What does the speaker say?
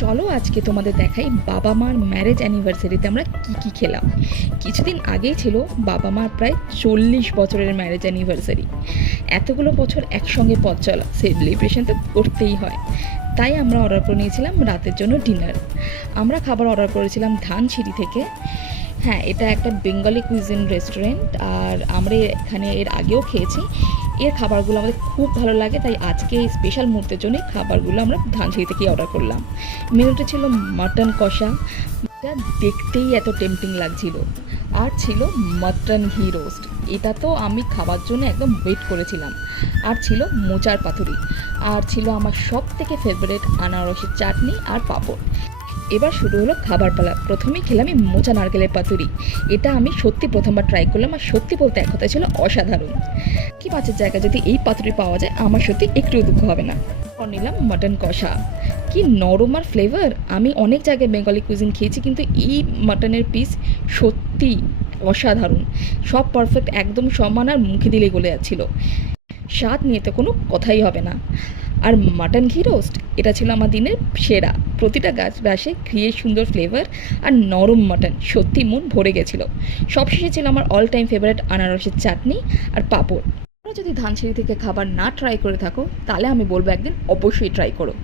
চলো আজকে তোমাদের দেখাই বাবা মার ম্যারেজ অ্যানিভার্সারিতে আমরা কি খেলাম। কিছুদিন আগেই ছিল বাবা মার প্রায় 40 বছরের ম্যারেজ অ্যানিভার্সারি। এতগুলো বছর একসঙ্গে পথ চলা, সেলিব্রেশন তো করতেই হয়। তাই আমরা অর্ডার করে নিয়েছিলাম রাতের জন্য ডিনার। আমরা খাবার অর্ডার করেছিলাম ধানসিঁড়ি থেকে। হ্যাঁ, এটা একটা বেঙ্গলি কুইজিন রেস্টুরেন্ট, আর আমরা এখানে এর আগেও খেয়েছি। এর খাবারগুলো আমাদের খুব ভালো লাগে, তাই আজকে এই স্পেশাল মুহূর্তের জন্যই খাবারগুলো আমরা ধানসিঁড়ি থেকেই অর্ডার করলাম। মেনুটা ছিল মাটন কষা, এটা দেখতেই এত টেম্পটিং লাগছিল। আর ছিল মাটন ঘি রোস্ট, এটা তো আমি খাবার জন্য একদম ওয়েট করেছিলাম। আর ছিল মোচার পাতুরি, আর ছিল আমার সব থেকে ফেভারিট আনারসের চাটনি আর পাঁপড়। এবার শুরু হলো খাবার পালা। প্রথমেই খেলাম এই মোচা নারকেলের পাতুরি। এটা আমি সত্যি প্রথমবার ট্রাই করলাম, আর সত্যি বলতে এক কথা ছিল অসাধারণ। কি মাছের জায়গায় যদি এই পাতুরি পাওয়া যায় আমার সত্যি একটুও দুঃখ হবে না। নিলাম মাটন কষা, কি নরম আর ফ্লেভার। আমি অনেক জায়গায় বেঙ্গলি কুইজিন খেয়েছি, কিন্তু এই মাটনের পিস সত্যি অসাধারণ। সব পারফেক্ট, একদম সমান, আর মুখে দিলে গলে যাচ্ছিলো। স্বাদ নিয়ে তো কোনো কথাই হবে না। আর মাটন ঘি রোস্ট, এটা ছিল আমার দিনের সেরা। প্রতিটা রাশে ঘিয়ের সুন্দর ফ্লেভার আর নরম মাটন, সত্যি মন ভরে গেছিলো। সবশেষে ছিল আমার অল টাইম ফেভারিট আনারসের চাটনি আর পাঁপড়। তোমরা যদি ধানসিঁড়ি থেকে খাবার না ট্রাই করে থাকো, তাহলে আমি বলবো একদিন অবশ্যই ট্রাই করো।